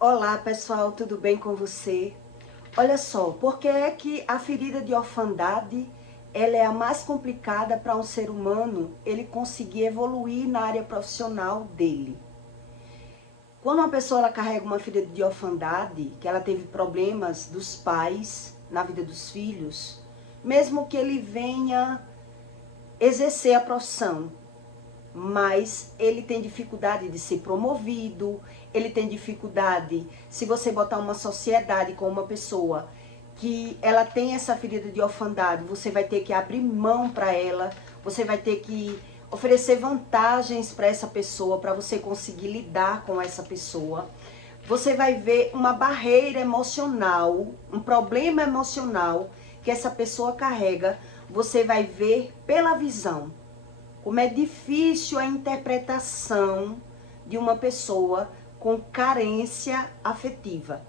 Olá pessoal, tudo bem com você? Olha só, por que é que a ferida de orfandade ela é a mais complicada para um ser humano ele conseguir evoluir na área profissional dele? Quando uma pessoa ela carrega uma ferida de orfandade, que ela teve problemas dos pais na vida dos filhos, mesmo que ele venha exercer a profissão, mas ele tem dificuldade de ser promovido, ele tem dificuldade, se você botar uma sociedade com uma pessoa que ela tem essa ferida de orfandade, você vai ter que abrir mão para ela, você vai ter que oferecer vantagens para essa pessoa, para você conseguir lidar com essa pessoa. Você vai ver uma barreira emocional, um problema emocional que essa pessoa carrega, você vai ver pela visão. Como é difícil a interpretação de uma pessoa com carência afetiva.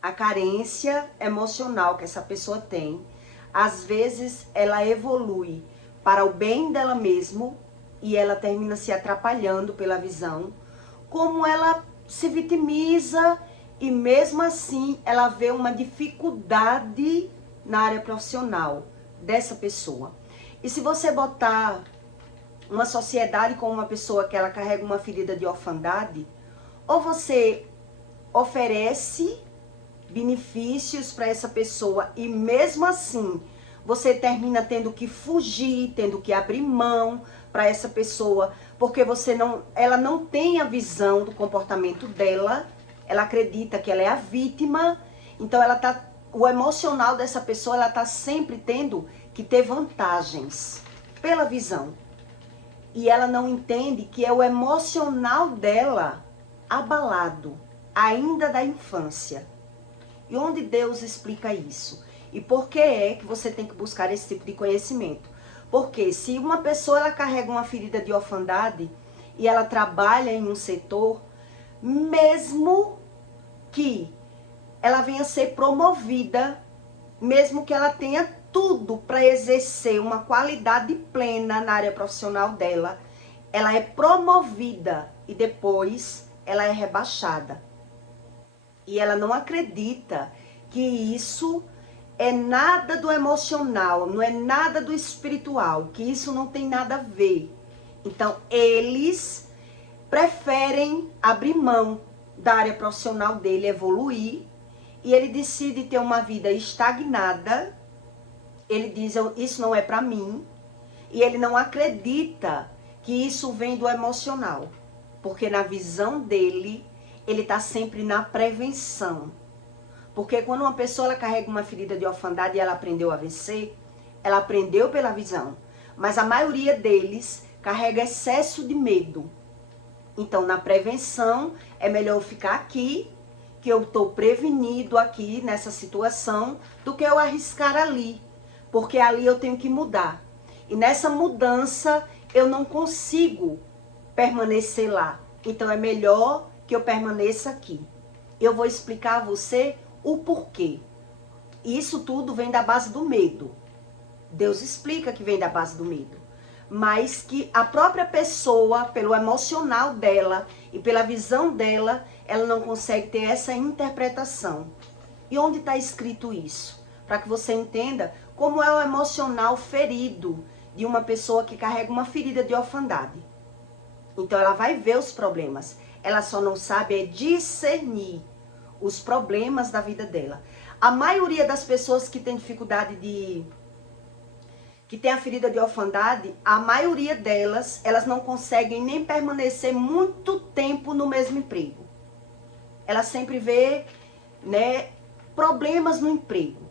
A carência emocional que essa pessoa tem, às vezes ela evolui para o bem dela mesma e ela termina se atrapalhando pela visão, como ela se vitimiza e mesmo assim ela vê uma dificuldade na área profissional dessa pessoa. E se você botar uma sociedade com uma pessoa que ela carrega uma ferida de orfandade, ou você oferece benefícios para essa pessoa e mesmo assim você termina tendo que fugir, tendo que abrir mão para essa pessoa, porque ela não tem a visão do comportamento dela, ela acredita que ela é a vítima, então o emocional dessa pessoa ela tá sempre tendo que ter vantagens pela visão. E ela não entende que é o emocional dela abalado, ainda da infância. E onde Deus explica isso? E por que é que você tem que buscar esse tipo de conhecimento? Porque se uma pessoa ela carrega uma ferida de orfandade e ela trabalha em um setor, mesmo que ela venha ser promovida, mesmo que ela tenha tudo para exercer uma qualidade plena na área profissional dela, ela é promovida e depois ela é rebaixada. E ela não acredita que isso é nada do emocional, não é nada do espiritual, que isso não tem nada a ver. Então, eles preferem abrir mão da área profissional dele, evoluir, e ele decide ter uma vida estagnada. Ele diz, isso não é para mim, e ele não acredita que isso vem do emocional, porque na visão dele, ele está sempre na prevenção. Porque quando uma pessoa ela carrega uma ferida de orfandade e ela aprendeu a vencer, ela aprendeu pela visão, mas a maioria deles carrega excesso de medo. Então, na prevenção, é melhor eu ficar aqui, que eu estou prevenido aqui nessa situação, do que eu arriscar ali. Porque ali eu tenho que mudar. E nessa mudança eu não consigo permanecer lá. Então é melhor que eu permaneça aqui. Eu vou explicar a você o porquê. Isso tudo vem da base do medo. Deus explica que vem da base do medo. Mas que a própria pessoa, pelo emocional dela e pela visão dela, ela não consegue ter essa interpretação. E onde está escrito isso? Para que você entenda como é o emocional ferido de uma pessoa que carrega uma ferida de orfandade. Então ela vai ver os problemas, ela só não sabe discernir os problemas da vida dela. A maioria das pessoas que tem dificuldade que tem a ferida de orfandade, a maioria delas, elas não conseguem nem permanecer muito tempo no mesmo emprego. Ela sempre vê, problemas no emprego.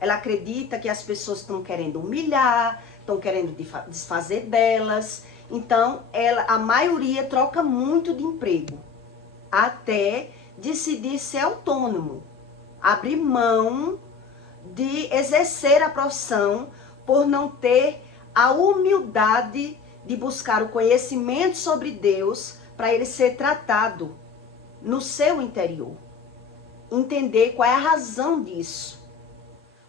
Ela acredita que as pessoas estão querendo humilhar, estão querendo desfazer delas. Então, a maioria troca muito de emprego, até decidir ser autônomo, abrir mão de exercer a profissão por não ter a humildade de buscar o conhecimento sobre Deus para ele ser tratado no seu interior. Entender qual é a razão disso.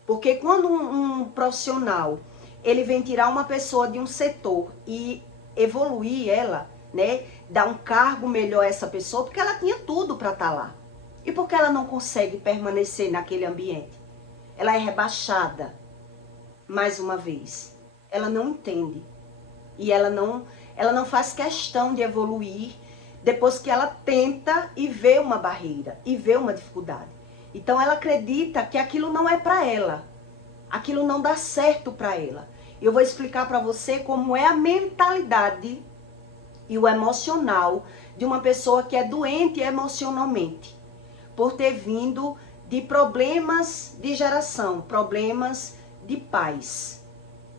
Porque quando um profissional, ele vem tirar uma pessoa de um setor e evoluir ela, né? Dar um cargo melhor a essa pessoa, porque ela tinha tudo para estar lá. E por que ela não consegue permanecer naquele ambiente? Ela é rebaixada, mais uma vez. Ela não entende. E ela não faz questão de evoluir depois que ela tenta e vê uma barreira, e vê uma dificuldade. Então ela acredita que aquilo não é para ela. Aquilo não dá certo para ela. Eu vou explicar para você como é a mentalidade e o emocional de uma pessoa que é doente emocionalmente, por ter vindo de problemas de geração, problemas de pais.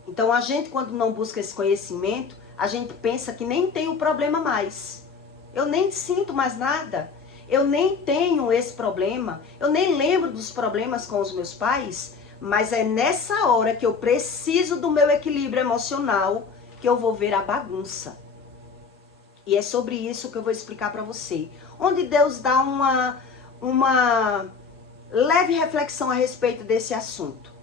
Então a gente, quando não busca esse conhecimento, a gente pensa que nem tem o problema mais. Eu nem sinto mais nada. Eu nem tenho esse problema. Eu nem lembro dos problemas com os meus pais. Mas é nessa hora que eu preciso do meu equilíbrio emocional que eu vou ver a bagunça. E é sobre isso que eu vou explicar para você. Onde Deus dá uma leve reflexão a respeito desse assunto,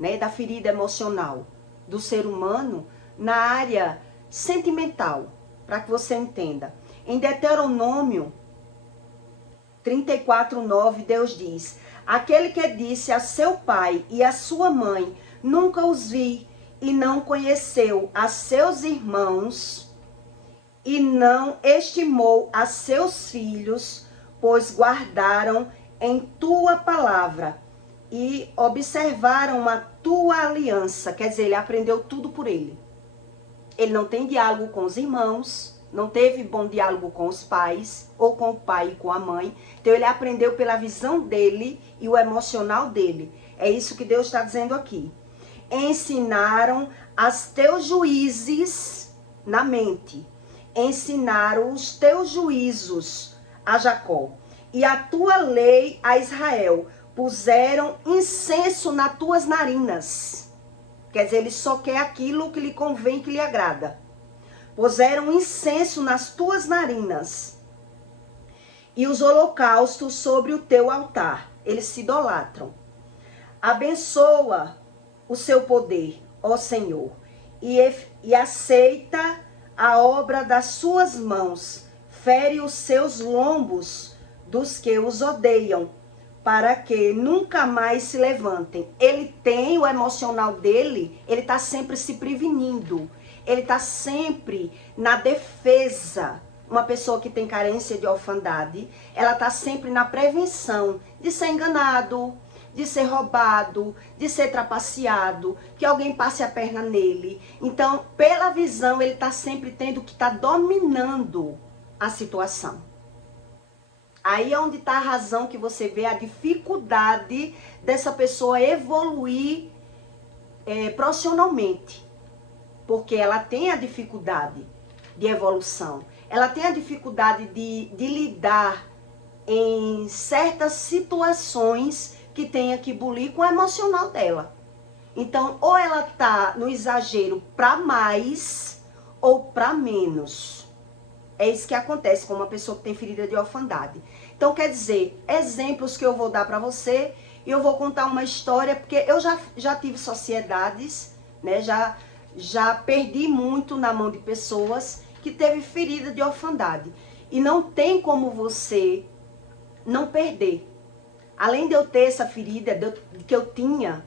né? Da ferida emocional do ser humano na área sentimental, para que você entenda. Em Deuteronômio 34:9, Deus diz: aquele que disse a seu pai e a sua mãe, nunca os vi, e não conheceu a seus irmãos, e não estimou a seus filhos, pois guardaram em tua palavra e observaram a tua aliança. Quer dizer, ele aprendeu tudo por ele. Ele não tem diálogo com os irmãos, não teve bom diálogo com os pais, ou com o pai e com a mãe. Então ele aprendeu pela visão dele e o emocional dele. É isso que Deus está dizendo aqui. Ensinaram as teus juízes na mente. Ensinaram os teus juízos a Jacó. E a tua lei a Israel. Puseram incenso nas tuas narinas. Quer dizer, ele só quer aquilo que lhe convém, que lhe agrada. Puseram incenso nas tuas narinas. E os holocaustos sobre o teu altar. Eles se idolatram. Abençoa o seu poder, ó Senhor. E aceita a obra das suas mãos. Fere os seus lombos dos que os odeiam, para que nunca mais se levantem. Ele tem o emocional dele, ele está sempre se prevenindo. Ele está sempre na defesa. Uma pessoa que tem carência de orfandade, ela está sempre na prevenção de ser enganado, de ser roubado, de ser trapaceado, que alguém passe a perna nele. Então, pela visão, ele está sempre tendo que estar dominando a situação. Aí é onde está a razão que você vê a dificuldade dessa pessoa evoluir profissionalmente. Porque ela tem a dificuldade de evolução. Ela tem a dificuldade de lidar em certas situações que tenha que bulir com o emocional dela. Então, ou ela tá no exagero para mais ou para menos. É isso que acontece com uma pessoa que tem ferida de orfandade. Então, quer dizer, exemplos que eu vou dar para você, e eu vou contar uma história, porque eu já tive sociedades, né? Já perdi muito na mão de pessoas que teve ferida de orfandade. E não tem como você não perder. Além de eu ter essa ferida que eu tinha,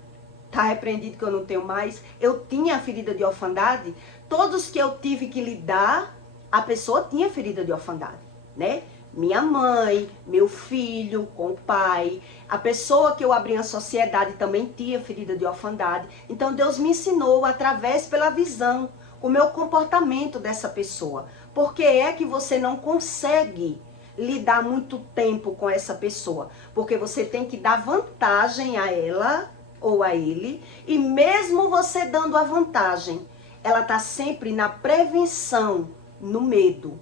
tá repreendido que eu não tenho mais, eu tinha a ferida de orfandade, todos que eu tive que lidar, a pessoa tinha ferida de orfandade, né? Minha mãe, meu filho, com o pai, a pessoa que eu abri a sociedade também tinha ferida de orfandade. Então Deus me ensinou através pela visão, o meu comportamento dessa pessoa. Por que é que você não consegue lidar muito tempo com essa pessoa? Porque você tem que dar vantagem a ela ou a ele, e mesmo você dando a vantagem, ela está sempre na prevenção, no medo.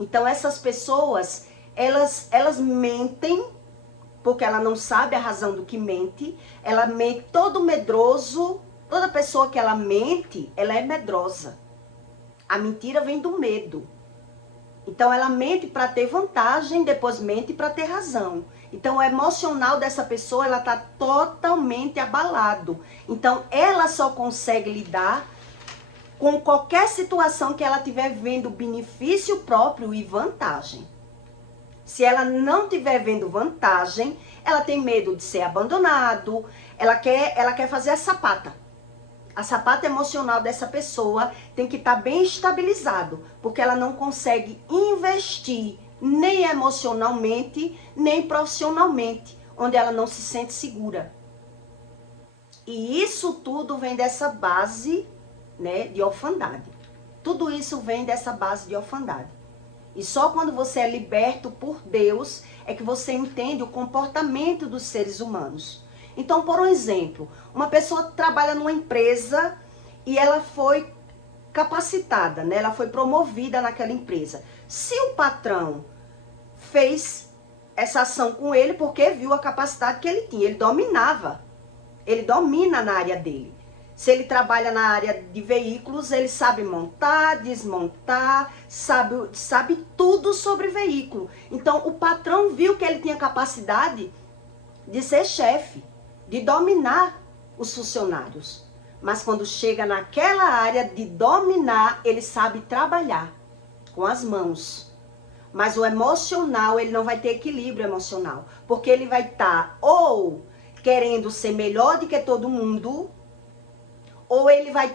Então essas pessoas, elas mentem, porque ela não sabe a razão do que mente. Ela mente todo medroso. Toda pessoa que ela mente, ela é medrosa. A mentira vem do medo. Então ela mente para ter vantagem, depois mente para ter razão. Então o emocional dessa pessoa, ela está totalmente abalado. Então ela só consegue lidar com qualquer situação que ela estiver vendo benefício próprio e vantagem. Se ela não estiver vendo vantagem, ela tem medo de ser abandonado, ela quer fazer a sapata. A sapata emocional dessa pessoa tem que estar bem estabilizado, porque ela não consegue investir nem emocionalmente, nem profissionalmente, onde ela não se sente segura. E isso tudo vem dessa base, né, de orfandade. Tudo isso vem dessa base de orfandade. E só quando você é liberto por Deus é que você entende o comportamento dos seres humanos. Então, por um exemplo, uma pessoa trabalha numa empresa e ela foi capacitada, né? Ela foi promovida naquela empresa. Se o patrão fez essa ação com ele porque viu a capacidade que ele tinha, ele dominava, ele domina na área dele. Se ele trabalha na área de veículos, ele sabe montar, desmontar, sabe tudo sobre veículo. Então, o patrão viu que ele tinha capacidade de ser chefe, de dominar os funcionários. Mas quando chega naquela área de dominar, ele sabe trabalhar com as mãos. Mas o emocional, ele não vai ter equilíbrio emocional. Porque ele vai estar ou querendo ser melhor do que todo mundo, ou ele vai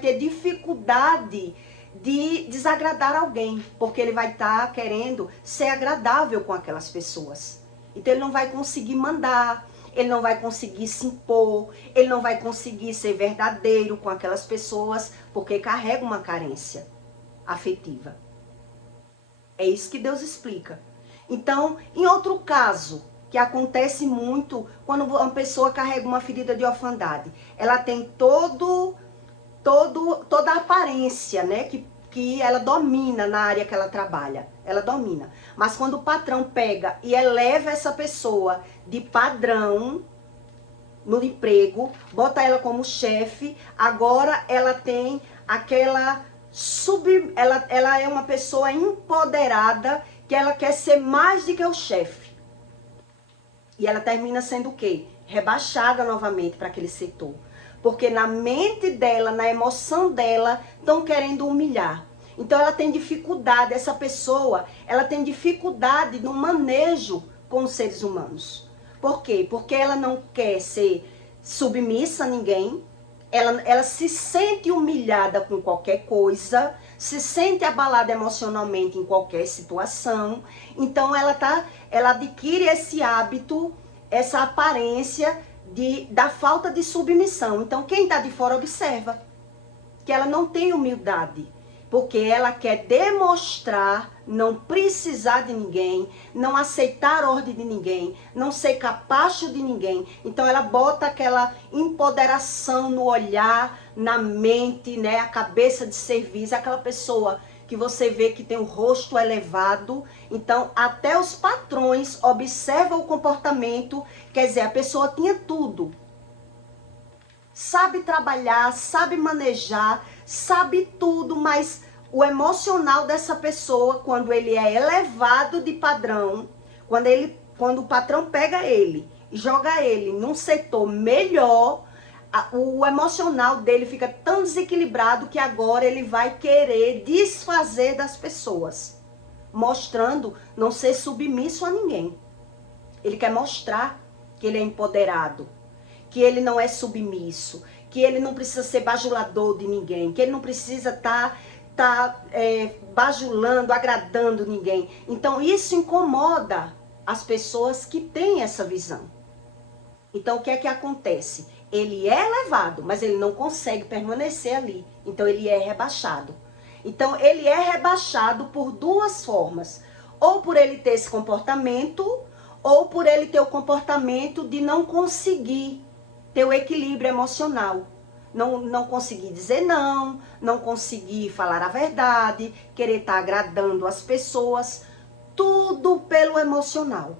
ter dificuldade de desagradar alguém. Porque ele vai estar querendo ser agradável com aquelas pessoas. Então ele não vai conseguir mandar, ele não vai conseguir se impor, ele não vai conseguir ser verdadeiro com aquelas pessoas, porque carrega uma carência afetiva. É isso que Deus explica. Então, em outro caso, que acontece muito quando uma pessoa carrega uma ferida de orfandade, ela tem toda a aparência, né, que ela domina na área que ela trabalha, ela domina. Mas quando o patrão pega e eleva essa pessoa de padrão no emprego, bota ela como chefe, agora ela tem aquela ela é uma pessoa empoderada, que ela quer ser mais do que o chefe. E ela termina sendo o quê? Rebaixada novamente para aquele setor. Porque na mente dela, na emoção dela, estão querendo humilhar. Então ela tem dificuldade, essa pessoa, ela tem dificuldade no manejo com os seres humanos. Por quê? Porque ela não quer ser submissa a ninguém, ela se sente humilhada com qualquer coisa, se sente abalada emocionalmente em qualquer situação. Então ela adquire esse hábito, essa aparência da falta de submissão. Então quem está de fora observa que ela não tem humildade, porque ela quer demonstrar não precisar de ninguém, não aceitar ordem de ninguém, não ser capacho de ninguém. Então ela bota aquela empoderação no olhar, na mente, né, a cabeça de serviço, aquela pessoa que você vê que tem o rosto elevado. Então até os patrões observam o comportamento, quer dizer, a pessoa tinha tudo. Sabe trabalhar, sabe manejar, sabe tudo, mas o emocional dessa pessoa, quando ele é elevado de padrão, quando o patrão pega ele e joga ele num setor melhor, o emocional dele fica tão desequilibrado que agora ele vai querer desfazer das pessoas, mostrando não ser submisso a ninguém. Ele quer mostrar que ele é empoderado, que ele não é submisso, que ele não precisa ser bajulador de ninguém, que ele não precisa estar bajulando, agradando ninguém. Então isso incomoda as pessoas que têm essa visão. Então o que é que acontece? Ele é elevado, mas ele não consegue permanecer ali. Então ele é rebaixado. Então ele é rebaixado por duas formas. Ou por ele ter esse comportamento, ou por ele ter o comportamento de não conseguir ter o equilíbrio emocional. Não conseguir dizer não conseguir falar a verdade, querer estar agradando as pessoas. Tudo pelo emocional.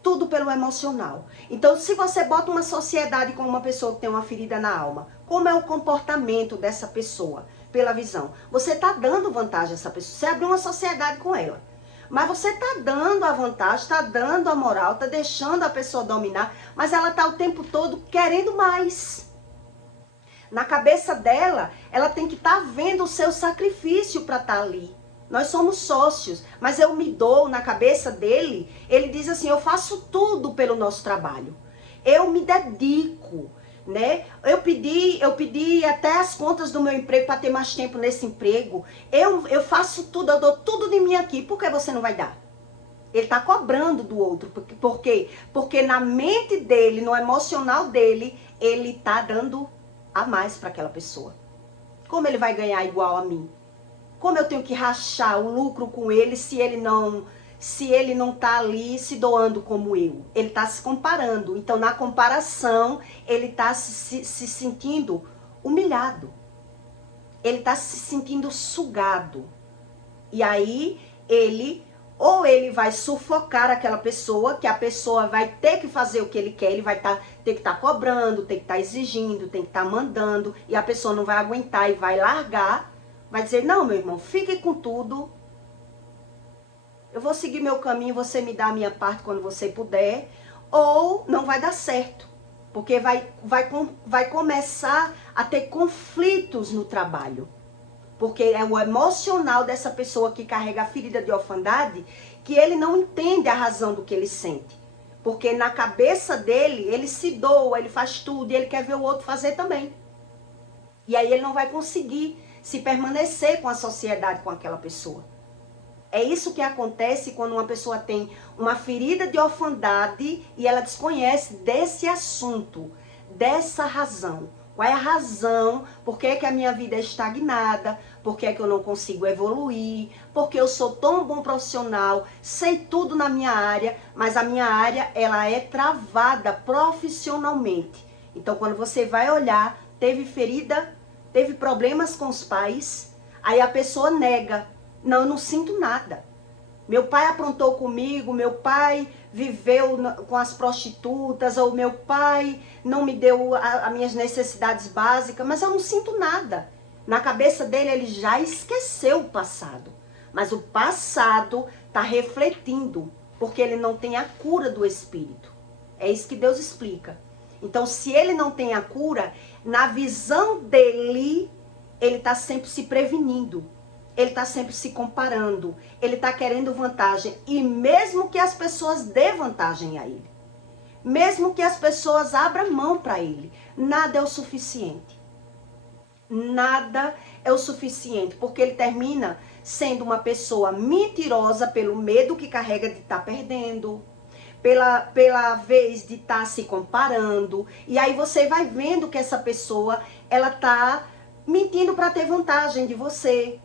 Tudo pelo emocional. Então, se você bota uma sociedade com uma pessoa que tem uma ferida na alma, como é o comportamento dessa pessoa? Pela visão. Você está dando vantagem a essa pessoa. Você abriu uma sociedade com ela. Mas você está dando a vantagem, está dando a moral, está deixando a pessoa dominar, mas ela está o tempo todo querendo mais. Na cabeça dela, ela tem que estar vendo o seu sacrifício para estar ali. Nós somos sócios, mas eu me dou. Na cabeça dele, ele diz assim, eu faço tudo pelo nosso trabalho. Eu me dedico, né? Eu pedi até as contas do meu emprego para ter mais tempo nesse emprego. Eu faço tudo, eu dou tudo de mim aqui. Por que você não vai dar? Ele está cobrando do outro. Por quê? Porque na mente dele, no emocional dele, ele está dando a mais para aquela pessoa. Como ele vai ganhar igual a mim? Como eu tenho que rachar o lucro com ele se ele não tá ali se doando como eu? Ele está se comparando. Então, na comparação, ele está se sentindo humilhado. Ele está se sentindo sugado. E aí, ou ele vai sufocar aquela pessoa, que a pessoa vai ter que fazer o que ele quer, ele vai ter que estar cobrando, tem que estar exigindo, tem que estar mandando, e a pessoa não vai aguentar e vai largar. Vai dizer, não, meu irmão, fique com tudo. Eu vou seguir meu caminho, você me dá a minha parte quando você puder. Ou não vai dar certo. Porque vai começar a ter conflitos no trabalho. Porque é o emocional dessa pessoa que carrega a ferida de orfandade que ele não entende a razão do que ele sente. Porque na cabeça dele, ele se doa, ele faz tudo e ele quer ver o outro fazer também. E aí ele não vai conseguir se permanecer com a sociedade, com aquela pessoa. É isso que acontece quando uma pessoa tem uma ferida de orfandade e ela desconhece desse assunto, dessa razão. Qual é a razão? Por que a minha vida é estagnada? Por que eu não consigo evoluir? Porque eu sou tão bom profissional, sei tudo na minha área, mas a minha área ela é travada profissionalmente. Então, quando você vai olhar, teve ferida, teve problemas com os pais, aí a pessoa nega. Não, eu não sinto nada. Meu pai aprontou comigo, meu pai viveu com as prostitutas, ou meu pai não me deu as minhas necessidades básicas, mas eu não sinto nada. Na cabeça dele, ele já esqueceu o passado. Mas o passado está refletindo, porque ele não tem a cura do espírito. É isso que Deus explica. Então, se ele não tem a cura, na visão dele, ele está sempre se prevenindo. Ele está sempre se comparando. Ele está querendo vantagem. E mesmo que as pessoas dê vantagem a ele, mesmo que as pessoas abram mão para ele, nada é o suficiente. Nada é o suficiente. Porque ele termina sendo uma pessoa mentirosa pelo medo que carrega de estar perdendo. Pela vez de estar se comparando. E aí você vai vendo que essa pessoa, ela está mentindo para ter vantagem de você.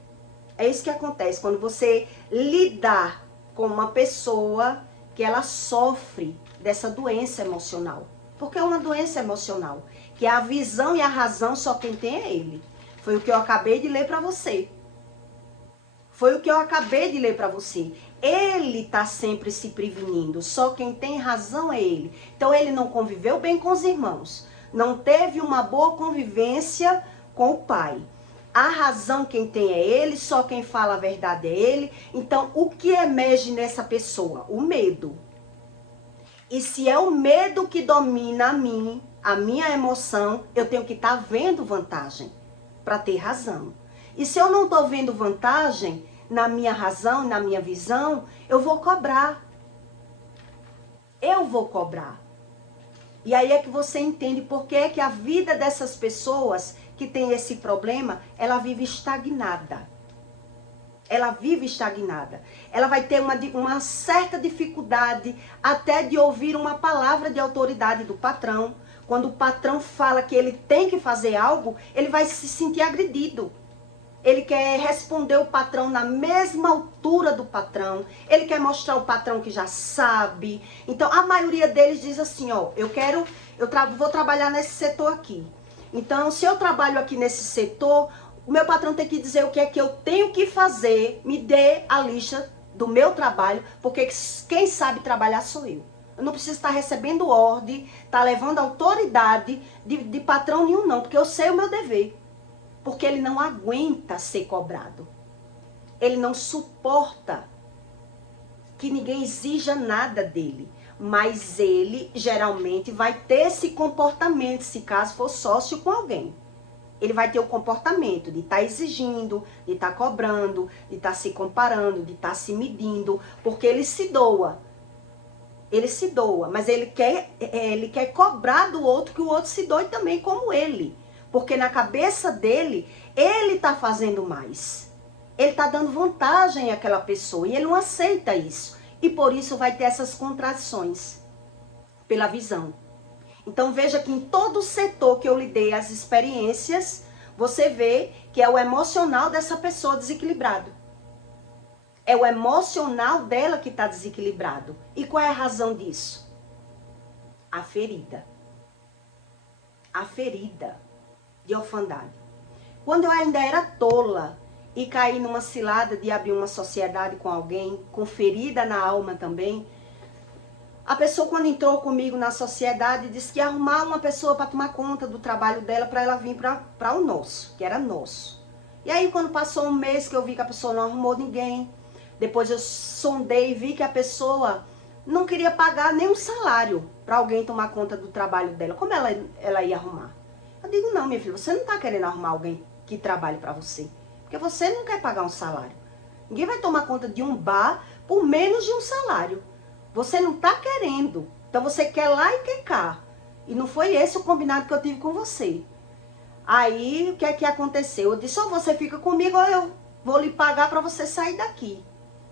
É isso que acontece quando você lidar com uma pessoa que ela sofre dessa doença emocional. Porque é uma doença emocional, que a visão e a razão só quem tem é ele. Foi o que eu acabei de ler para você. Foi o que eu acabei de ler para você. Ele está sempre se prevenindo, só quem tem razão é ele. Então ele não conviveu bem com os irmãos, não teve uma boa convivência com o pai. A razão quem tem é ele, só quem fala a verdade é ele. Então, o que emerge nessa pessoa? O medo. E se é o medo que domina a mim, a minha emoção, eu tenho que estar vendo vantagem para ter razão. E se eu não estou vendo vantagem na minha razão, na minha visão, eu vou cobrar. Eu vou cobrar. E aí é que você entende por que é que a vida dessas pessoas que tem esse problema, ela vive estagnada. Ela vive estagnada. Ela vai ter uma certa dificuldade até de ouvir uma palavra de autoridade do patrão. Quando o patrão fala que ele tem que fazer algo, ele vai se sentir agredido. Ele quer responder o patrão na mesma altura do patrão. Ele quer mostrar o patrão que já sabe. Então, a maioria deles diz assim, ó, vou trabalhar nesse setor aqui. Então, se eu trabalho aqui nesse setor, o meu patrão tem que dizer o que é que eu tenho que fazer, me dê a lista do meu trabalho, porque quem sabe trabalhar sou eu. Eu não preciso estar recebendo ordem, estar levando autoridade de patrão nenhum não, porque eu sei o meu dever. Porque ele não aguenta ser cobrado. Ele não suporta que ninguém exija nada dele. Mas ele geralmente vai ter esse comportamento, se caso for sócio com alguém. Ele vai ter o comportamento de estar exigindo, de estar cobrando, de estar se comparando, de estar se medindo, porque ele se doa. Ele se doa, mas ele quer cobrar do outro que o outro se doe também como ele. Porque na cabeça dele, ele está fazendo mais. Ele está dando vantagem àquela pessoa e ele não aceita isso. E por isso vai ter essas contradições pela visão. Então veja que em todo o setor que eu lhe dei as experiências, você vê que é o emocional dessa pessoa desequilibrado. É o emocional dela que está desequilibrado. E qual é a razão disso? A ferida. A ferida de orfandade. Quando eu ainda era tola e caí numa cilada de abrir uma sociedade com alguém, com ferida na alma também, a pessoa, quando entrou comigo na sociedade, disse que ia arrumar uma pessoa para tomar conta do trabalho dela, para ela vir para o nosso, que era nosso. E aí, quando passou um mês que eu vi que a pessoa não arrumou ninguém, depois eu sondei e vi que a pessoa não queria pagar nem um salário para alguém tomar conta do trabalho dela. Como ela ia arrumar? Eu digo, não, minha filha, você não está querendo arrumar alguém que trabalhe para você. Porque você não quer pagar um salário. Ninguém vai tomar conta de um bar por menos de um salário. Você não está querendo. Então você quer lá e quer cá. E não foi esse o combinado que eu tive com você. Aí o que é que aconteceu? Eu disse, ou você fica comigo ou eu vou lhe pagar para você sair daqui.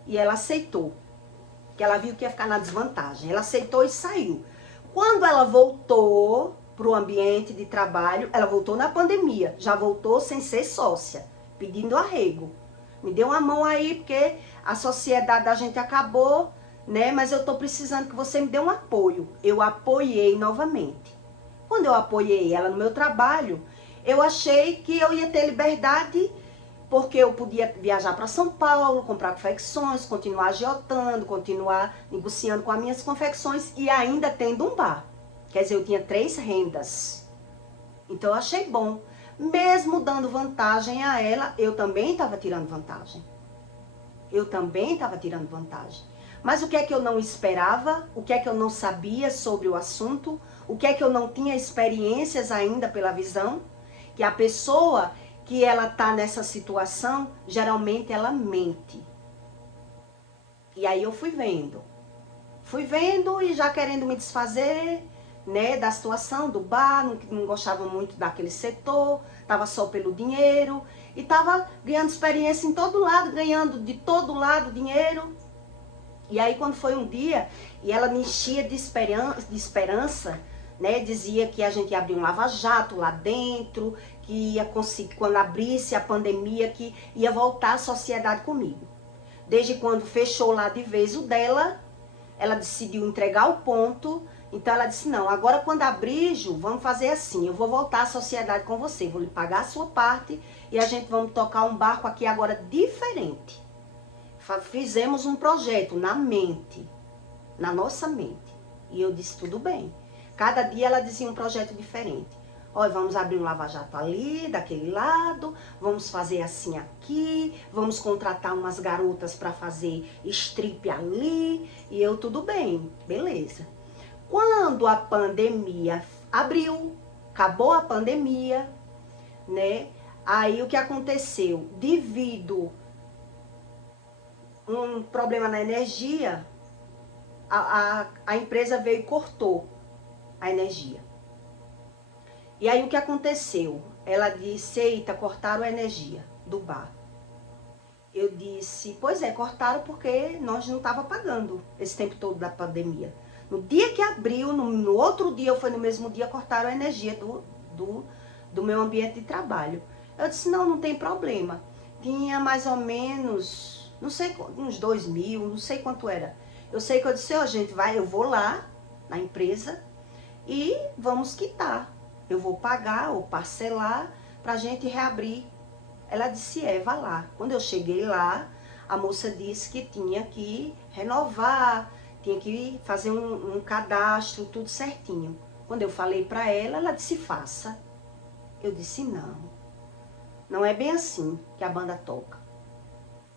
E ela aceitou. Porque ela viu que ia ficar na desvantagem. Ela aceitou e saiu. Quando ela voltou para o ambiente de trabalho, ela voltou na pandemia. Já voltou sem ser sócia, pedindo arrego. Me deu uma mão aí, porque a sociedade da gente acabou, né? Mas eu tô precisando que você me dê um apoio. Eu apoiei novamente. Quando eu apoiei ela no meu trabalho, eu achei que eu ia ter liberdade, porque eu podia viajar para São Paulo, comprar confecções, continuar agiotando, continuar negociando com as minhas confecções e ainda tendo um bar. Quer dizer, eu tinha 3 rendas. Então eu achei bom. Mesmo dando vantagem a ela, eu também estava tirando vantagem. Eu também estava tirando vantagem. Mas o que é que eu não esperava? O que é que eu não sabia sobre o assunto? O que é que eu não tinha experiências ainda pela visão? Que a pessoa que ela tá nessa situação, geralmente ela mente. E aí eu fui vendo e já querendo me desfazer, né, da situação do bar, não gostava muito daquele setor, tava só pelo dinheiro e tava ganhando experiência em todo lado, ganhando de todo lado dinheiro. E aí quando foi um dia, e ela me enchia de esperança, né, dizia que a gente ia abrir um lava-jato lá dentro, que ia conseguir, quando abrisse a pandemia, que ia voltar a sociedade comigo. Desde quando fechou lá de vez o dela, ela decidiu entregar o ponto. Então ela disse, não, agora quando abrir, Ju, vamos fazer assim, eu vou voltar à sociedade com você, vou lhe pagar a sua parte e a gente vamos tocar um barco aqui agora diferente. Fizemos um projeto na mente, na nossa mente. E eu disse, tudo bem. Cada dia ela dizia um projeto diferente. Olha, vamos abrir um lava-jato ali, daquele lado, vamos fazer assim aqui, vamos contratar umas garotas para fazer strip ali, e eu, tudo bem, beleza. Quando a pandemia abriu, acabou a pandemia, né? Aí o que aconteceu? Devido um problema na energia, a empresa veio e cortou a energia. E aí o que aconteceu? Ela disse, eita, cortaram a energia do bar. Eu disse, pois é, cortaram porque nós não estávamos pagando esse tempo todo da pandemia. No dia que abriu, no outro dia, ou foi no mesmo dia, cortaram a energia do meu ambiente de trabalho. Eu disse, não tem problema. Tinha mais ou menos, não sei, uns 2.000, não sei quanto era. Eu sei que eu disse, ó, gente, eu vou lá na empresa e vamos quitar. Eu vou pagar ou parcelar pra gente reabrir. Ela disse, vá lá. Quando eu cheguei lá, a moça disse que tinha que renovar, tinha que fazer um cadastro, tudo certinho. Quando eu falei pra ela, ela disse, faça. Eu disse, não é bem assim que a banda toca.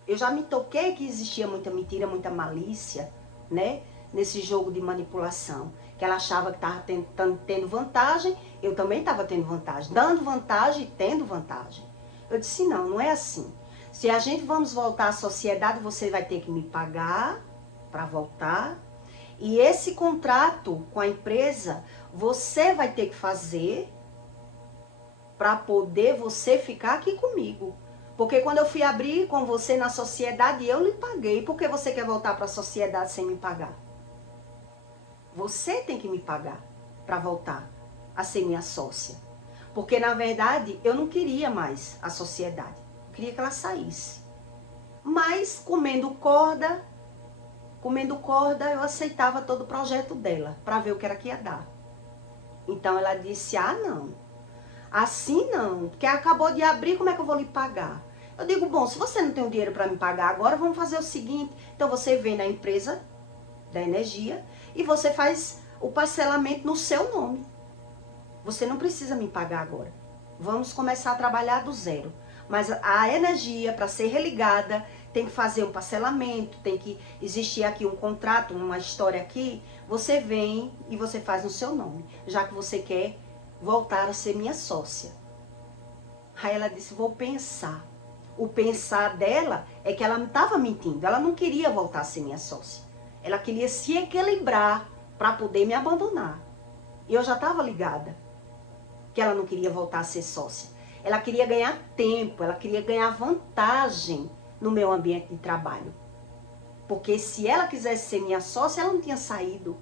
Eu já me toquei que existia muita mentira, muita malícia, né? nesse jogo de manipulação. Que ela achava que estava tendo vantagem, eu também estava tendo vantagem. Dando vantagem e tendo vantagem. Eu disse, não, não é assim. Se a gente vamos voltar à sociedade, você vai ter que me pagar para voltar. E esse contrato com a empresa, você vai ter que fazer para poder você ficar aqui comigo. Porque quando eu fui abrir com você na sociedade, eu lhe paguei. Por que você quer voltar para a sociedade sem me pagar? Você tem que me pagar para voltar a ser minha sócia. Porque, na verdade, eu não queria mais a sociedade. Eu queria que ela saísse. Mas, comendo corda, eu aceitava todo o projeto dela, para ver o que era que ia dar. Então, ela disse, ah, não. Assim não, porque acabou de abrir, como é que eu vou lhe pagar? Eu digo, bom, se você não tem o dinheiro para me pagar agora, vamos fazer o seguinte. Então, você vem na empresa da energia e você faz o parcelamento no seu nome. Você não precisa me pagar agora. Vamos começar a trabalhar do zero. Mas a energia, para ser religada, tem que fazer um parcelamento, tem que existir aqui um contrato, uma história aqui. Você vem e você faz no seu nome, já que você quer voltar a ser minha sócia. Aí ela disse, vou pensar. O pensar dela é que ela não estava mentindo, ela não queria voltar a ser minha sócia. Ela queria se equilibrar para poder me abandonar. E eu já estava ligada que ela não queria voltar a ser sócia. Ela queria ganhar tempo, ela queria ganhar vantagem no meu ambiente de trabalho. Porque se ela quisesse ser minha sócia, ela não tinha saído.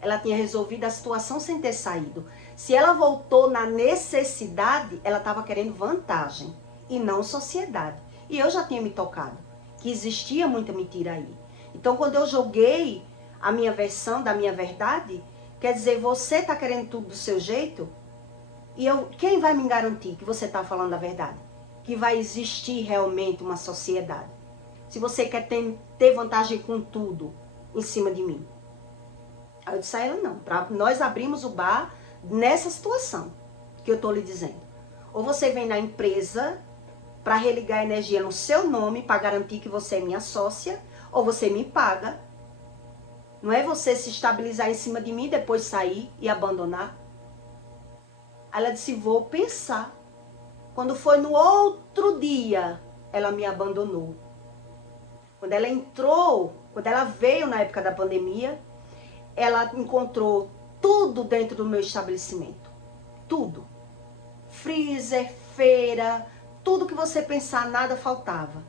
Ela tinha resolvido a situação sem ter saído. Se ela voltou na necessidade, ela estava querendo vantagem e não sociedade. E eu já tinha me tocado que existia muita mentira aí. Então, quando eu joguei a minha versão da minha verdade, quer dizer, você está querendo tudo do seu jeito? E quem vai me garantir que você está falando a verdade? Que vai existir realmente uma sociedade? Se você quer ter vantagem com tudo em cima de mim. Aí eu disse a ela, não. Nós abrimos o bar nessa situação que eu estou lhe dizendo. Ou você vem na empresa para religar a energia no seu nome, para garantir que você é minha sócia, ou você me paga. Não é você se estabilizar em cima de mim, depois sair e abandonar. Aí ela disse, vou pensar. Quando foi no outro dia, ela me abandonou. Quando ela entrou, quando ela veio na época da pandemia, ela encontrou tudo dentro do meu estabelecimento. Tudo. Freezer, feira, tudo que você pensar, nada faltava.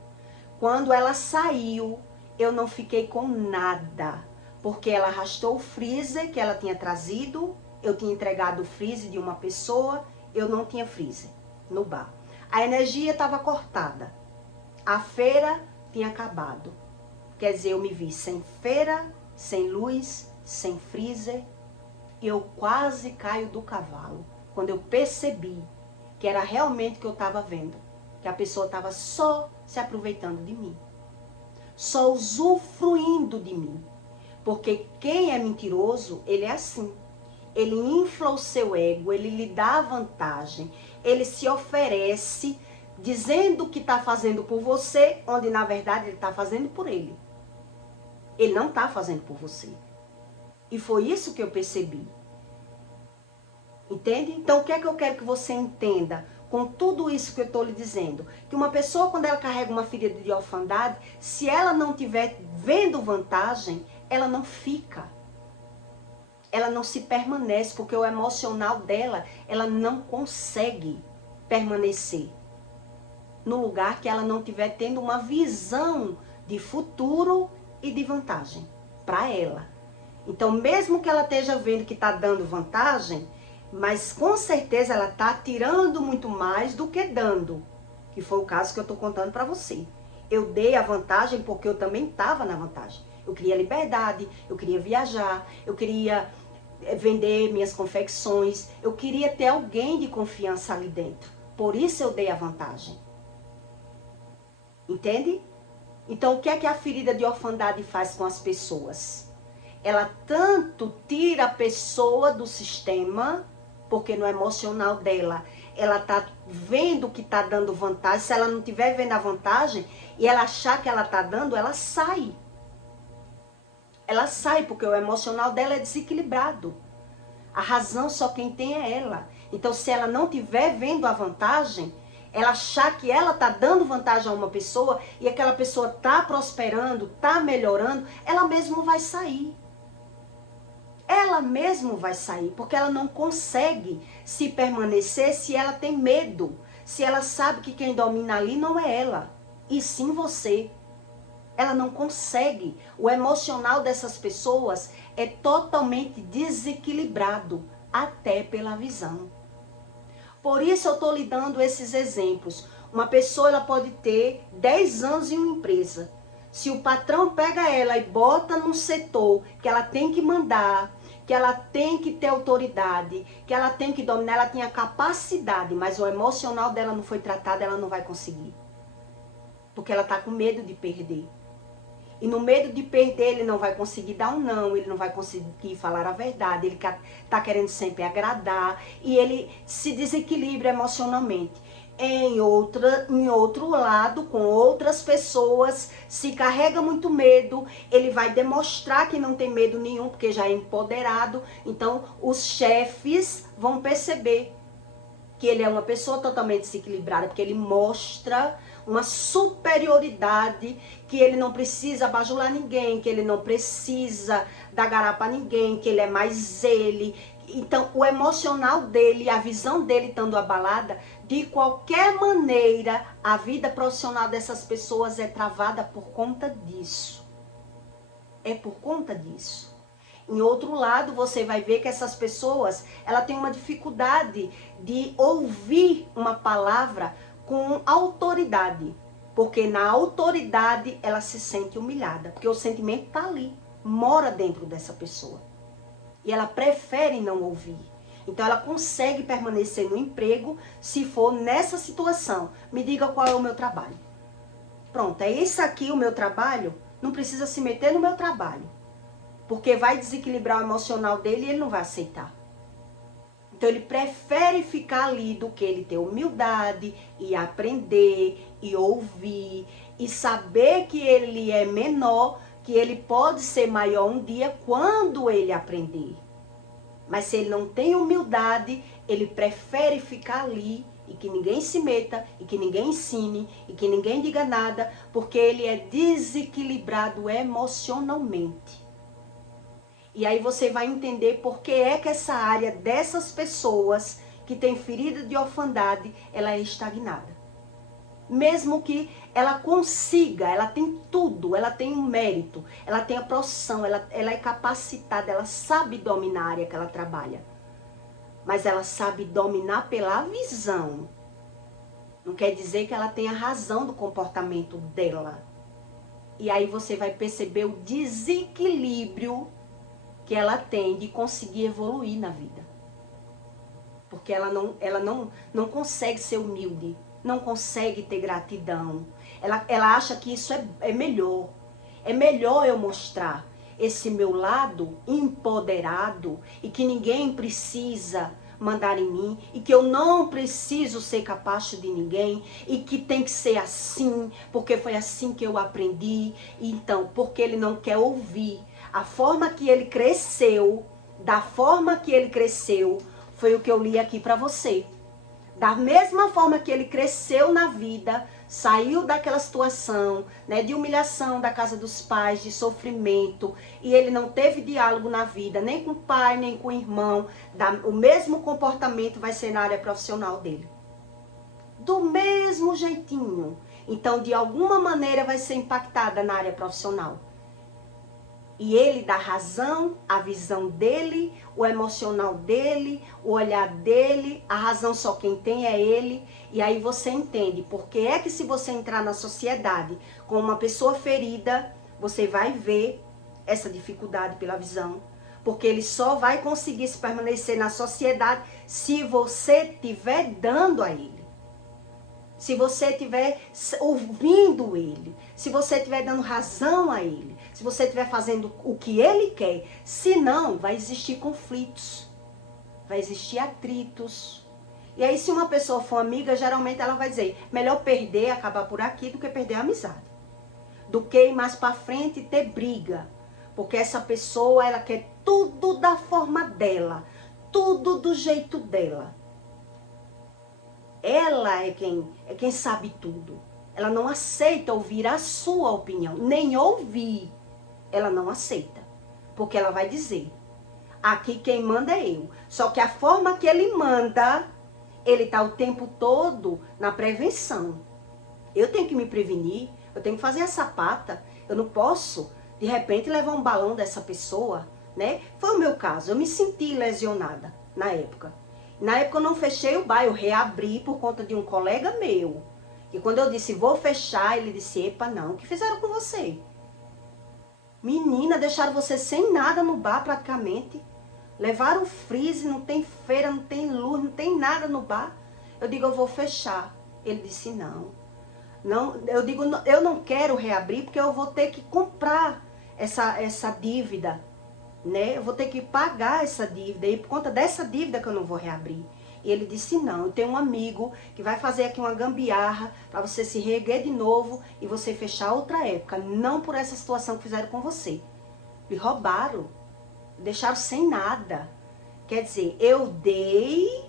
Quando ela saiu, eu não fiquei com nada. Porque ela arrastou o freezer que ela tinha trazido. Eu tinha entregado o freezer de uma pessoa. Eu não tinha freezer no bar. A energia estava cortada. A feira tinha acabado. Quer dizer, eu me vi sem feira, sem luz, sem freezer. Eu quase caio do cavalo quando eu percebi que era realmente o que eu estava vendo. Que a pessoa estava só se aproveitando de mim. Só usufruindo de mim. Porque quem é mentiroso, ele é assim. Ele infla o seu ego, ele lhe dá vantagem. Ele se oferece dizendo que está fazendo por você, onde na verdade ele está fazendo por ele. Ele não está fazendo por você. E foi isso que eu percebi. Entende? Então o que é que eu quero que você entenda com tudo isso que eu estou lhe dizendo? Que uma pessoa, quando ela carrega uma ferida de orfandade, se ela não estiver vendo vantagem, ela não fica. Ela não se permanece, porque o emocional dela, ela não consegue permanecer no lugar que ela não estiver tendo uma visão de futuro e de vantagem para ela. Então, mesmo que ela esteja vendo que está dando vantagem, mas com certeza ela está tirando muito mais do que dando, que foi o caso que eu estou contando para você. Eu dei a vantagem porque eu também estava na vantagem. Eu queria liberdade, eu queria viajar, eu queria vender minhas confecções, eu queria ter alguém de confiança ali dentro. Por isso eu dei a vantagem. Entende? Então, o que é que a ferida de orfandade faz com as pessoas? Ela tanto tira a pessoa do sistema, porque no emocional dela, ela está vendo que está dando vantagem. Se ela não estiver vendo a vantagem e ela achar que ela está dando, ela sai. ela sai, porque o emocional dela é desequilibrado. A razão só quem tem é ela. Então, se ela não estiver vendo a vantagem, ela achar que ela está dando vantagem a uma pessoa e aquela pessoa está prosperando, está melhorando, ela mesmo vai sair. Ela mesmo vai sair, porque ela não consegue se permanecer se ela tem medo. Se ela sabe que quem domina ali não é ela, e sim você. Ela não consegue. O emocional dessas pessoas é totalmente desequilibrado, até pela visão. Por isso eu estou lhe dando esses exemplos. Uma pessoa ela pode ter 10 anos em uma empresa. Se o patrão pega ela e bota num setor que ela tem que mandar, que ela tem que ter autoridade, que ela tem que dominar, ela tem a capacidade, mas o emocional dela não foi tratado, ela não vai conseguir. Porque ela está com medo de perder. E no medo de perder, ele não vai conseguir dar um não, ele não vai conseguir falar a verdade, ele está querendo sempre agradar e ele se desequilibra emocionalmente. Em outro lado, com outras pessoas, se carrega muito medo, ele vai demonstrar que não tem medo nenhum, porque já é empoderado. Então, os chefes vão perceber que ele é uma pessoa totalmente desequilibrada, porque ele mostra uma superioridade, que ele não precisa bajular ninguém, que ele não precisa dar garapa a ninguém, que ele é mais ele. Então, o emocional dele, a visão dele estando abalada, de qualquer maneira, a vida profissional dessas pessoas é travada por conta disso. É por conta disso. Em outro lado, você vai ver que essas pessoas, ela tem uma dificuldade de ouvir uma palavra com autoridade. Porque na autoridade, ela se sente humilhada. Porque o sentimento está ali, mora dentro dessa pessoa. E ela prefere não ouvir. Então, ela consegue permanecer no emprego se for nessa situação. Me diga qual é o meu trabalho. Pronto, é esse aqui o meu trabalho? Não precisa se meter no meu trabalho. Porque vai desequilibrar o emocional dele e ele não vai aceitar. Então, ele prefere ficar ali do que ele ter humildade e aprender e ouvir e saber que ele é menor, que ele pode ser maior um dia quando ele aprender. Mas se ele não tem humildade, ele prefere ficar ali e que ninguém se meta, e que ninguém ensine, e que ninguém diga nada, porque ele é desequilibrado emocionalmente. E aí você vai entender por que é que essa área dessas pessoas que tem ferida de orfandade, ela é estagnada. Mesmo que ela consiga, ela tem tudo, ela tem um mérito, ela tem a profissão, ela é capacitada, ela sabe dominar a área que ela trabalha. Mas ela sabe dominar pela visão. Não quer dizer que ela tenha razão do comportamento dela. E aí você vai perceber o desequilíbrio que ela tem de conseguir evoluir na vida. Porque ela não consegue ser humilde, não consegue ter gratidão. Ela acha que isso é melhor. É melhor eu mostrar esse meu lado empoderado e que ninguém precisa mandar em mim e que eu não preciso ser capacho de ninguém e que tem que ser assim, porque foi assim que eu aprendi. Então, porque ele não quer ouvir. A forma que ele cresceu, da forma que ele cresceu, foi o que eu li aqui para você. Da mesma forma que ele cresceu na vida, saiu daquela situação, né, de humilhação da casa dos pais, de sofrimento, e ele não teve diálogo na vida, nem com o pai, nem com o irmão, o mesmo comportamento vai ser na área profissional dele. Do mesmo jeitinho. Então, de alguma maneira, vai ser impactada na área profissional. E ele dá razão, a visão dele, o emocional dele, o olhar dele, a razão só quem tem é ele. E aí você entende porque é que se você entrar na sociedade com uma pessoa ferida, você vai ver essa dificuldade pela visão. Porque ele só vai conseguir se permanecer na sociedade se você estiver dando a ele. Se você estiver ouvindo ele, se você estiver dando razão a ele, se você estiver fazendo o que ele quer, senão vai existir conflitos, vai existir atritos. E aí se uma pessoa for amiga, geralmente ela vai dizer, melhor perder, acabar por aqui, do que perder a amizade. Do que ir mais para frente e ter briga. Porque essa pessoa, ela quer tudo da forma dela, tudo do jeito dela. Ela é quem sabe tudo. Ela não aceita ouvir a sua opinião, nem ouvir. Ela não aceita, porque ela vai dizer, aqui quem manda é eu. Só que a forma que ele manda, ele tá o tempo todo na prevenção. Eu tenho que me prevenir, eu tenho que fazer a sapata. Eu não posso, de repente, levar um balão dessa pessoa, né? Foi o meu caso, eu me senti lesionada na época. Na época eu não fechei o bar, eu reabri por conta de um colega meu. E quando eu disse, vou fechar, ele disse, epa, não, o que fizeram com você? Menina, deixaram você sem nada no bar praticamente. Levaram o freeze, não tem feira, não tem luz, não tem nada no bar. Eu digo, eu vou fechar. Ele disse, não. Não, eu digo, eu não quero reabrir porque eu vou ter que comprar essa dívida, né? Eu vou ter que pagar essa dívida e por conta dessa dívida que eu não vou reabrir. E ele disse, não, eu tenho um amigo que vai fazer aqui uma gambiarra para você se reerguer de novo e você fechar outra época, não por essa situação que fizeram com você. Me roubaram, deixaram sem nada. Quer dizer, eu dei,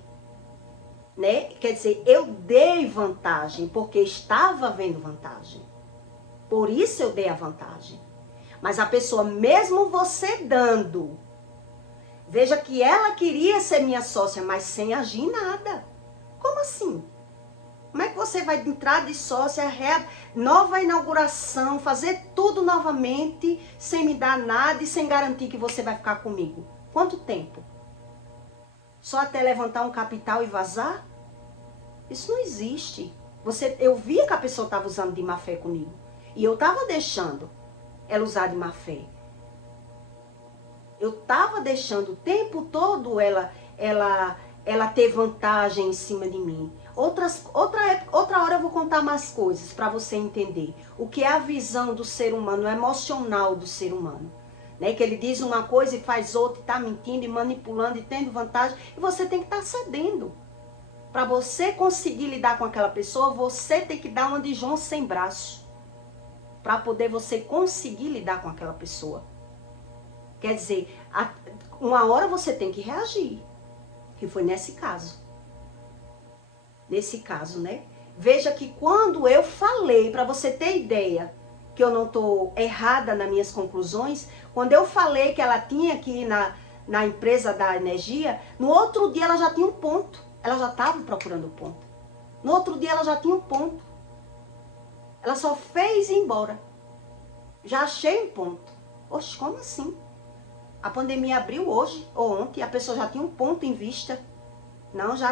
né? Quer dizer, eu dei vantagem porque estava havendo vantagem. Por isso eu dei a vantagem. Mas a pessoa, mesmo você dando, veja que ela queria ser minha sócia, mas sem agir nada. Como assim? Como é que você vai entrar de sócia, nova inauguração, fazer tudo novamente, sem me dar nada e sem garantir que você vai ficar comigo? Quanto tempo? Só até levantar um capital e vazar? Isso não existe. Eu via que a pessoa estava usando de má fé comigo. E eu estava deixando ela usar de má fé. Eu estava deixando o tempo todo ela ter vantagem em cima de mim. Outra hora eu vou contar mais coisas para você entender o que é a visão do ser humano, o emocional do ser humano. Né? Que ele diz uma coisa e faz outra, e está mentindo e manipulando e tendo vantagem. E você tem que estar cedendo. Para você conseguir lidar com aquela pessoa, você tem que dar uma de João sem braço. Para poder você conseguir lidar com aquela pessoa. Quer dizer, uma hora você tem que reagir. Que foi nesse caso. Nesse caso, né? Veja que quando eu falei, para você ter ideia, que eu não estou errada nas minhas conclusões, quando eu falei que ela tinha que ir na empresa da energia, no outro dia ela já tinha um ponto. Ela já estava procurando o ponto. No outro dia ela já tinha um ponto. Ela só fez ir embora. Já achei um ponto. Oxe, como assim? A pandemia abriu hoje ou ontem, a pessoa já tinha um ponto em vista. Não, já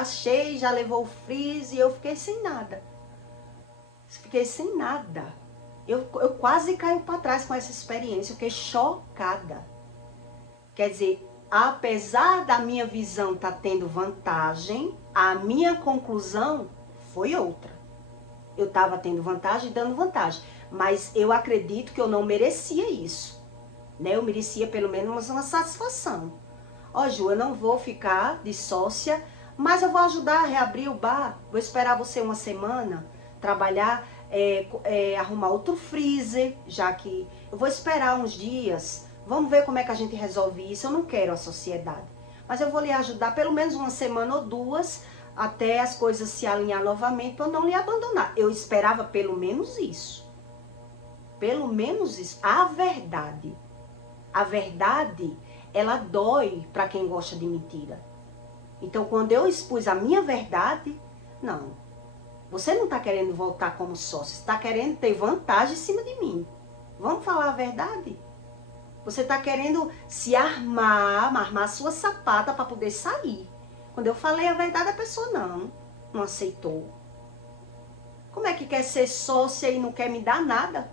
achei, já levou o freeze e eu fiquei sem nada. Fiquei sem nada. Eu quase caí para trás com essa experiência, eu fiquei chocada. Quer dizer, apesar da minha visão estar tendo vantagem, a minha conclusão foi outra. Eu estava tendo vantagem e dando vantagem. Mas eu acredito que eu não merecia isso. Né? Eu merecia pelo menos uma satisfação. Ó, Ju, eu não vou ficar de sócia, mas eu vou ajudar a reabrir o bar. Vou esperar você uma semana, trabalhar, arrumar outro freezer, já que eu vou esperar uns dias. Vamos ver como é que a gente resolve isso. Eu não quero a sociedade. Mas eu vou lhe ajudar pelo menos uma semana ou duas, até as coisas se alinhar novamente, para eu não lhe abandonar. Eu esperava pelo menos isso. Pelo menos isso. A verdade, ela dói para quem gosta de mentira. Então, quando eu expus a minha verdade, não. Você não está querendo voltar como sócio, está querendo ter vantagem em cima de mim. Vamos falar a verdade? Você está querendo se armar a sua sapata para poder sair. Quando eu falei a verdade, a pessoa não aceitou. Como é que quer ser sócia e não quer me dar nada?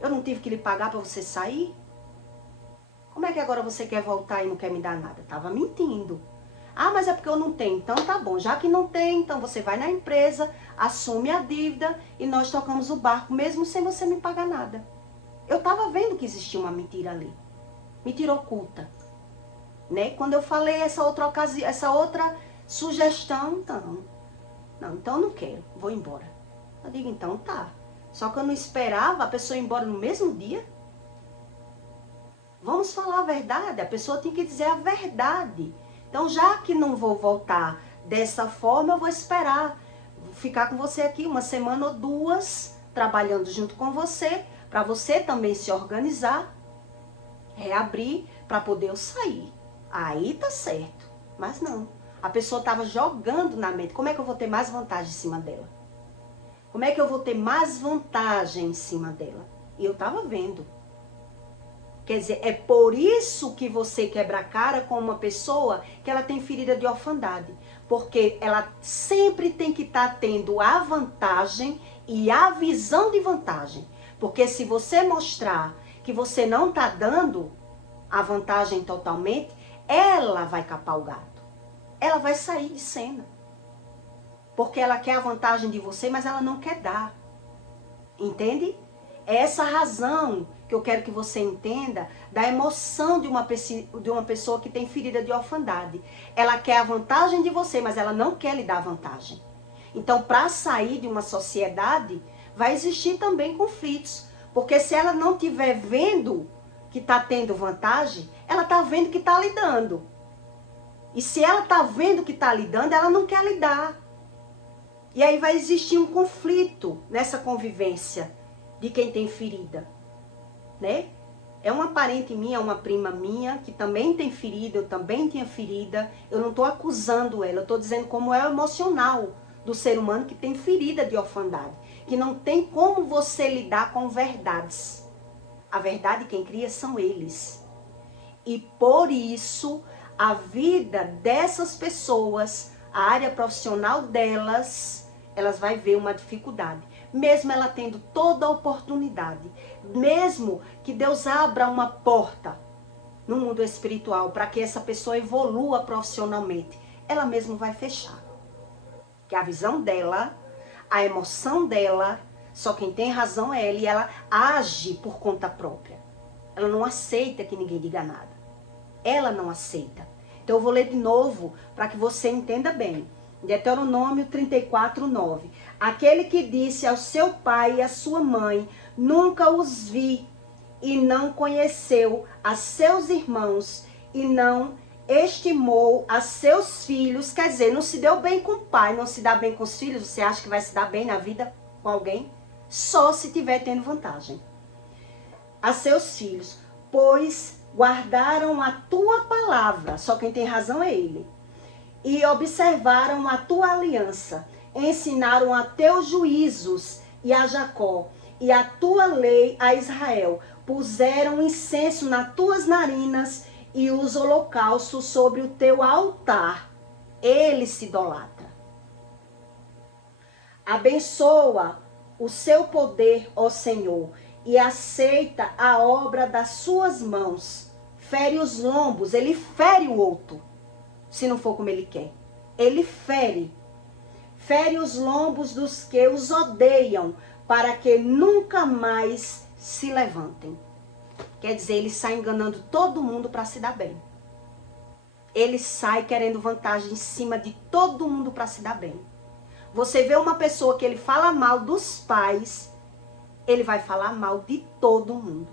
Eu não tive que lhe pagar para você sair? Como é que agora você quer voltar e não quer me dar nada? Tava mentindo. Ah, mas é porque eu não tenho. Então tá bom. Já que não tem, então você vai na empresa, assume a dívida e nós tocamos o barco, mesmo sem você me pagar nada. Eu tava vendo que existia uma mentira ali. Mentira oculta. Né? Quando eu falei essa outra ocasião, essa outra sugestão, então eu não quero, vou embora. Eu digo, então tá. Só que eu não esperava a pessoa ir embora no mesmo dia. Vamos falar a verdade, a pessoa tem que dizer a verdade. Então, já que não vou voltar dessa forma, eu vou esperar ficar com você aqui uma semana ou duas, trabalhando junto com você, para você também se organizar, reabrir, para poder eu sair. Aí tá certo. Mas não. A pessoa estava jogando na mente. Como é que eu vou ter mais vantagem em cima dela? Como é que eu vou ter mais vantagem em cima dela? E eu estava vendo. Quer dizer, é por isso que você quebra a cara com uma pessoa que ela tem ferida de orfandade. Porque ela sempre tem que estar tendo a vantagem e a visão de vantagem. Porque se você mostrar que você não está dando a vantagem totalmente, ela vai capar o gato. Ela vai sair de cena. Porque ela quer a vantagem de você, mas ela não quer dar. Entende? É essa razão que eu quero que você entenda da emoção de uma pessoa que tem ferida de orfandade. Ela quer a vantagem de você, mas ela não quer lhe dar vantagem. Então, para sair de uma sociedade, vai existir também conflitos. Porque se ela não estiver vendo que está tendo vantagem, ela está vendo que está lhe dando. E se ela está vendo que está lhe dando, ela não quer lhe dar. E aí vai existir um conflito nessa convivência de quem tem ferida, né? É uma parente minha, uma prima minha, que também tem ferida, eu também tinha ferida. Eu não estou acusando ela, eu estou dizendo como é o emocional do ser humano que tem ferida de orfandade. Que não tem como você lidar com verdades. A verdade quem cria são eles. E por isso, a vida dessas pessoas, a área profissional delas, elas vai ver uma dificuldade. Mesmo ela tendo toda a oportunidade, mesmo que Deus abra uma porta no mundo espiritual para que essa pessoa evolua profissionalmente, ela mesma vai fechar. Que a visão dela, a emoção dela, só quem tem razão é ela, e ela age por conta própria. Ela não aceita que ninguém diga nada. Ela não aceita. Então eu vou ler de novo para que você entenda bem. Deuteronômio 34:9. Aquele que disse ao seu pai e à sua mãe, nunca os vi, e não conheceu a seus irmãos, e não estimou a seus filhos, quer dizer, não se deu bem com o pai, não se dá bem com os filhos, você acha que vai se dar bem na vida com alguém? Só se tiver tendo vantagem. A seus filhos, pois guardaram a tua palavra, só quem tem razão é ele, e observaram a tua aliança, ensinaram a teus juízos e a Jacó, e a tua lei a Israel, puseram incenso nas tuas narinas e os holocaustos sobre o teu altar. Ele se idolatra. Abençoa o seu poder, ó Senhor, e aceita a obra das suas mãos. Fere os lombos, ele fere o outro, se não for como ele quer. Ele fere. Fere os lombos dos que os odeiam, para que nunca mais se levantem. Quer dizer, ele sai enganando todo mundo para se dar bem. Ele sai querendo vantagem em cima de todo mundo para se dar bem. Você vê uma pessoa que ele fala mal dos pais, ele vai falar mal de todo mundo.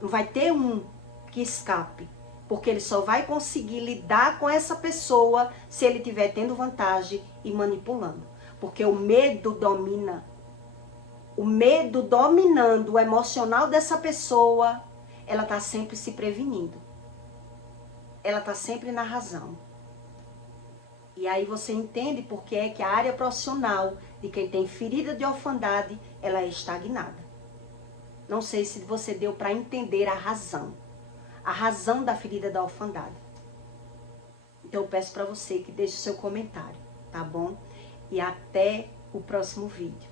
Não vai ter um que escape. Porque ele só vai conseguir lidar com essa pessoa se ele estiver tendo vantagem e manipulando. Porque o medo domina. O medo dominando o emocional dessa pessoa, ela está sempre se prevenindo. Ela está sempre na razão. E aí você entende por que é que a área profissional de quem tem ferida de orfandade, ela é estagnada. Não sei se você deu para entender a razão. A razão da ferida da orfandade. Então eu peço para você que deixe o seu comentário, tá bom? E até o próximo vídeo.